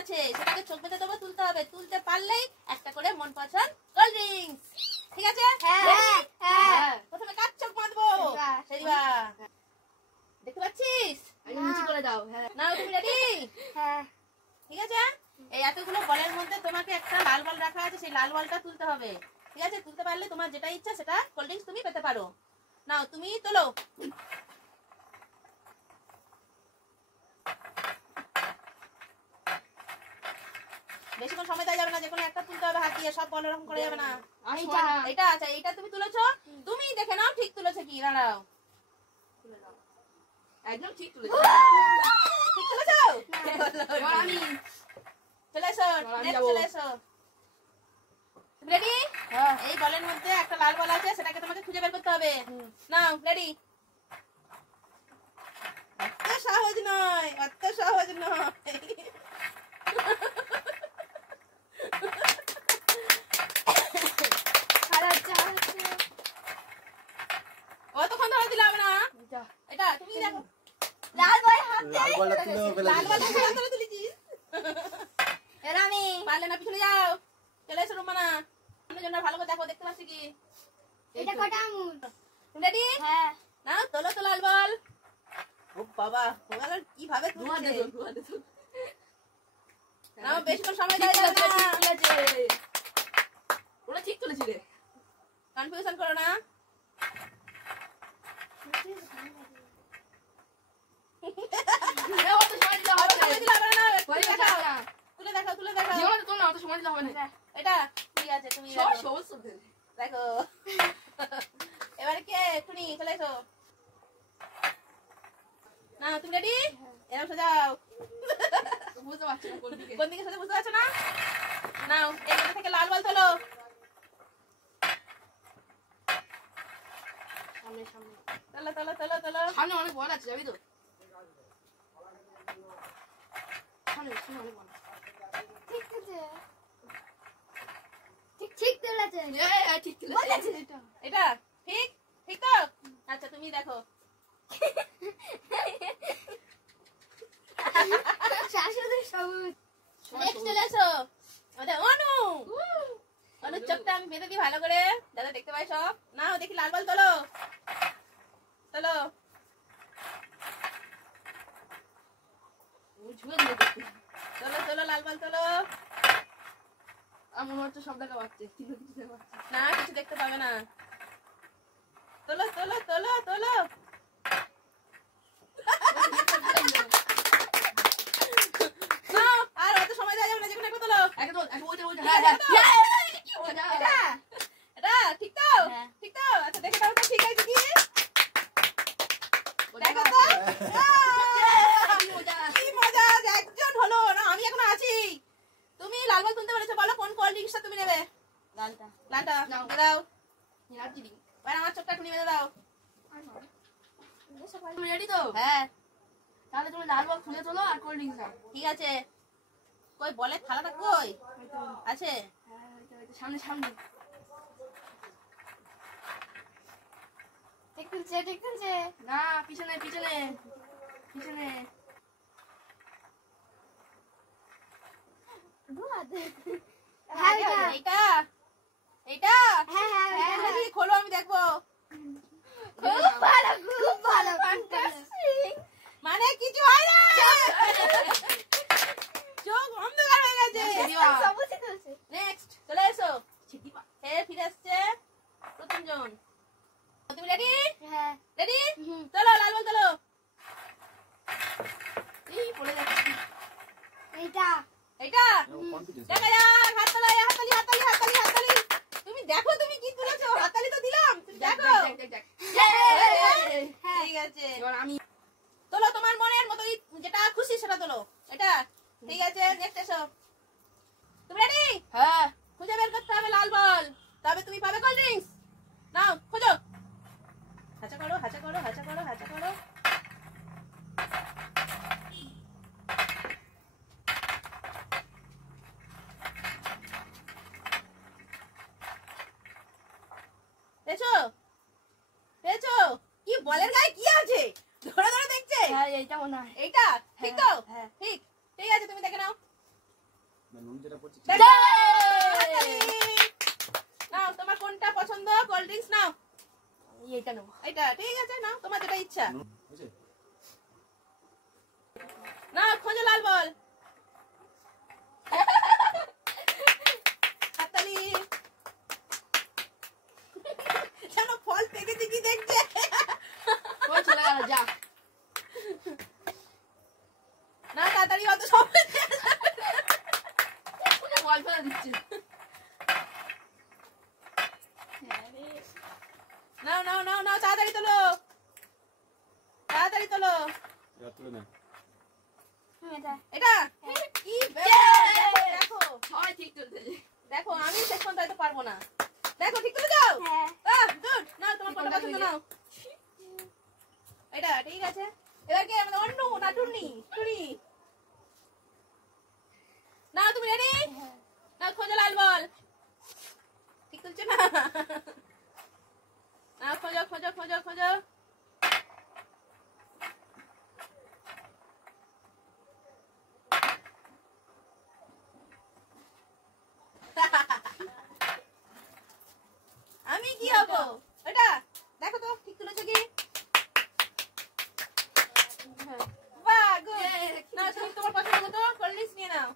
আছে, সেটাকে চোখ বেঁধে দেবো, তুলতে হবে। তুলতে পারলেই একটা করে মন পছন্দ কোল্ড ড্রিঙ্কস। ঠিক আছে? প্রথমে কার চোখ বাঁধবো? সেদিবা, দেখতে পাচ্ছিস? নিচে করে দাও। নাও, তুমি রেডি? ঠিক আছে? এই এতগুলো বলের মধ্যে তোমাকে একটা লাল বল রাখা আছে, সেই লাল বলটা তুলতে হবে। ঠিক আছে? তুলতে পারলে তোমার যেটা ইচ্ছা সেটা কোল্ড ড্রিঙ্কস তুমি পেতে পারো। নাও, তুমি তোলো। বেশিক্ষণ সময় দেওয়া যাবে না, যে কোনো একটা তুলতে হবে হাত দিয়ে, সব বল এরকম করা যাবে না। এটা আচ্ছা, এটা তুমি তুলেছো, তুমি দেখে নাও ঠিক তুলেছো কি। দাঁড়াও, একদম ঠিক তুলেছো। ঠিক তুলেছো? আমি চলে এসো, নেক্সট চলে এসো। তুমি রেডি? এই বলের মধ্যে একটা লাল বল আছে, সেটাকে তোমাকে খুঁজে বের করতে হবে। নাও, রেডি? অত সহজ নয়, অত সহজ নয়। অতক্ষণ ধরে দিলাম না। এটা তুমি দেখো, লাল বল হাতে লাল বল ধরে তুলেছিস। এরা আমি পারলে না, পিছনে যাও। চলে এসো রুমানা, সামনের জন্য ভালো করে দেখো, দেখতে পাচ্ছি কি। এটা কটা আঙুল? তুমি রেডি? হ্যাঁ। নাও, তোলো তো লাল বল। ও বাবা, ওগুলো কিভাবে তুলছে। নাও, বেশিক্ষণ সময় দেওয়া যাবে না। ওরা ঠিক তুলেছি রে। কনফিউশন করো না। তুলে দেখাও, তুলে দেখাও। এটা ঠিক আছে, তুমি দেখো। এবারে কে? টুনি, চলে এসো। না, তুমি রেডি? এরকম সোজাও। বুঝতে পারছি না কোন দিকে। কোন দিকে সোজা বুঝতে পারছো না? নাও, এই মধ্যে থেকে লাল বল তোলো। সামনে সামনে তোলো, তোলো, তোলো, তোলো। সামনে অনেক বল আছে, যাবি তো? সামনে সামনে অনেক বল আছে। ঠিক আছে। ঠিক ঠিক তুলেছে। ঠিক তুলেছে। এটা ঠিক? ঠিক তো? আচ্ছা, তুমি দেখো। শাশুড়ির সবুজ। নেক্সট চলে এসো। আমাদের অনু। অনুর চোখটা আমি বেঁধে দিই ভালো করে, যাতে দেখতে পাই সব। নাও, দেখি লাল বল তোলো। তোলো। তোলো, তোলো, লাল বল তোলো। আমার মনে হচ্ছে সব দেখা পাচ্ছে, কিন্তু কিছু দেখা পাচ্ছে না, কিছু দেখতে পাবে না। তোলো, তোলো, তোলো, তোলো। নাও, আর অত সময় দেওয়া যাবে না, যেকোনো একটা তোলো। এটা? এটা ঠিক তো? ঠিক তো? আচ্ছা, দেখে দাও তো ঠিক আছে কি। দেখো তো। কি মজা, একজন হলো না, আমি এখনো আছি। তুমি লাল বল তুলতে পেরেছো, বলো কোন কোল্ড ড্রিঙ্কসটা তুমি নেবে? লালটা। লালটা নাও। দিয়ে দাও। রাজি দিই। এবার আমার চোখটা একটু নিয়ে দাও। তুমি রেডি তো? হ্যাঁ, তাহলে তুমি লাল বল খুলে তোলো আর কোল্ড ড্রিঙ্কস নাও। ঠিক আছে। কই বলের থালাটা কই? আছে? সামনে সামনে। ঠিক তুলছে, ঠিক তুলছে। না, পিছনে পিছনে পিছনে। হ্যাঁ, এইটা? এইটা? হ্যাঁ, দেখি, খোলো, আমি দেখবো। খুব ভালো, খুব ভালো, fantastic। মানে কিছু হয় না, চোখ অন্ধকার হয়ে গেছে। সবুজই তুলছে। নেক্সট চলে এসো। ফিরে আসছে প্রথম জন। তুমি রেডি? হ্যাঁ। রেডি? চলো, লাল বল তোলো। এই পড়ে যাচ্ছে। এইটা এইটা? দেখা যাক, হাততালি, হাততালি, হাততালি, হাততালি, হাততালি। তুমি দেখো তুমি কি তুলেছো, হাততালি তো দিলাম, তুমি দেখো। ঠিক আছে, এবার আমি তোলো তোমার মনের মতো, যেটা খুশি সেটা তোলো। এটা ঠিক আছে, নেক্সট এসো। তুমি রেডি? হ্যাঁ খুঁজে বের করতে হবে লাল বল, তবে তুমি পাবে কোল্ড ড্রিঙ্কস। নাও, খোঁজো। হাঁচা করো, হাঁচা করো, হাঁচা করো, হাঁচা করো। পেয়েছো? পেয়েছো? কি বলের গায়ে কি আছে? ধরে ধরে দেখছে। হ্যাঁ এইটা মনে হয়। এইটা ঠিক তো? হ্যাঁ। ঠিক। ঠিক আছে, তুমি দেখে নাও। নাও তোমার কোনটা পছন্দ কোল্ড ড্রিঙ্কস নাও এইটা নেবো। এটা ঠিক আছে নাও তোমার যেটা ইচ্ছা নাও খোঁজো লাল বল হাততালি কেন ফল পেকেছে কি দেখছে ওই চলে গেল, যা। না তাড়াতাড়ি অত সময় বল ফেলে দিচ্ছে। নাও নাও নাও নাও তাড়াতাড়ি তোলো তাড়াতাড়ি তোলো এটা কি দেখো সবাই ঠিক চলতেছে। দেখো আমি শেষ পর্যন্ত হয়তো পারবো না দেখো ঠিক করে যাও হ্যাঁ গুড নাও তোমার কোনটা পছন্দ নাও এটা ঠিক আছে এবার কি আমাদের অন্য না টুনি টুনি নাও তুমি রেডি নাও খোঁজো লাল বল ঠিক চলছে না নাও খোঁজো খোঁজো খোঁজো খোঁজো আমি কি হবো এটা দেখো তো ঠিক তুলেছো কি বাহ গুড নাও তুমি তোমার পছন্দ মতো কোল্ড ড্রিঙ্কস নিয়ে নাও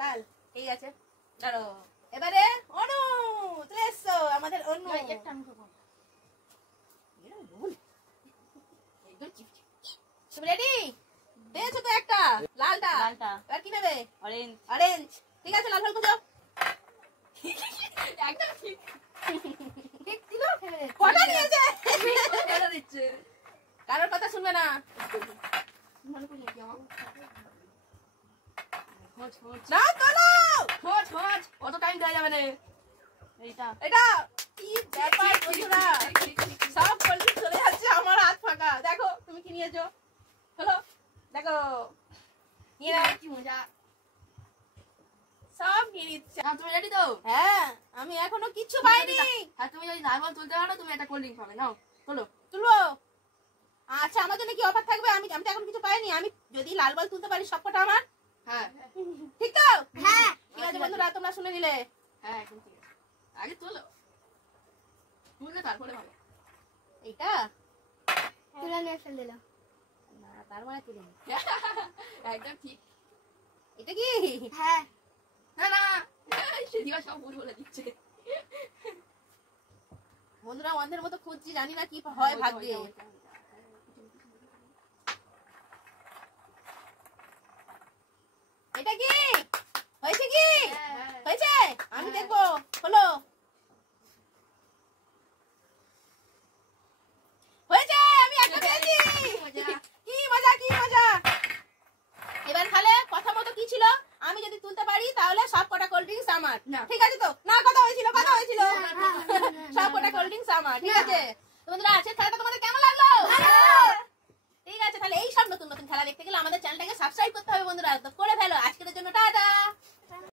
লাল ঠিক আছে ধরো এবারে অনু চলে এসছো আমাদের অনু একটা আমি খাবো। তুমি রেডি পেয়েছো তো একটা লালটা লালটা। এবার কি নেবে অরেঞ্জ। অরেঞ্জ ঠিক আছে লাল ফল খুঁজো একদম ঠিক। ঠিক দিল কটা নিয়েছে ফেলে দিচ্ছে। কারোর কথা শুনবে না মনে করি নাকি আমার? খোঁজ, খোঁজ। না তোলো খোঁজ, খোঁজ। অত টাইম দেওয়া যাবে না। এইটা। এটা কি ব্যাপার বন্ধুরা সব কোল্ড চলে যাচ্ছে আমার হাত ফাঁকা দেখো তুমি কি নিয়েছো হলো দেখো নিয়ে নাও কি মজা। সব নিয়ে নিচ্ছে না, তুমি ready তো? হ্যাঁ আমি এখনো কিচ্ছু পাইনি আর তুমি যদি লাল বল তুলতে পারো, তুমি একটা কোল্ড ড্রিঙ্ক পাবে। নাও, তোলো। তুলবো আচ্ছা আমার জন্য কি অফার থাকবে আমি আমি তো এখন কিছু পাইনি আমি যদি লাল বল তুলতে পারি সবকটা আমার হ্যাঁ, ঠিক তো হ্যাঁ ঠিক আছে বন্ধুরা তোমরা শুনে নিলে হ্যাঁ, একদম ঠিক আছে। আগে তোলো। তুললে তারপরে ভালো। এইটা তুলে নিয়ে ফেল দিল না তার মানে তুলে নি। একদম ঠিক। এটা কি হ্যাঁ না, না, সেদিবা সব ভুল বলে দিচ্ছে। বন্ধুরা অন্ধের মতো খুঁজছি জানি না কি হয় ভাগ্যে এটা কি হয়েছে কি হয়েছে আমি দেখবো হলো হয়েছে আমি একটা পেয়েছি কি মজা কি মজা এবার তাহলে কথা মতো কি ছিল আমি যদি তুলতে পারি তাহলে সব কটা কোল্ড ড্রিঙ্কস আমার না। ঠিক আছে তো না কথা হয়েছিল সব কটা কোল্ড ড্রিঙ্কস আমার ঠিক আছে তো বন্ধুরা আজকের খেলাটা তোমাদের কেমন লাগলো ঠিক আছে তাহলে এই সব নতুন নতুন খেলা দেখতে গেলে আমাদের চ্যানেলটাকে সাবস্ক্রাইব করতে হবে বন্ধুরা তো করে ফেলো আজকের জন্য টাটা